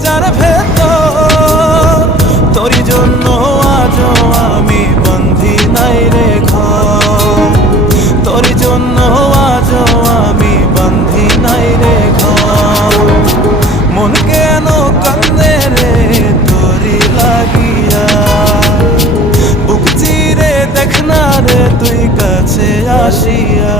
কলিজার ভেতর, তোরই জন্য আজও আমি বন্ধি নাই রে ঘর, তোরই জন্য আজও আমি বন্ধি নাই রে ঘর। মন কেন কান্দে রে তোরি লাগিয়া, বুক চিরে দেখ না রে তুই কাছে আসিয়া।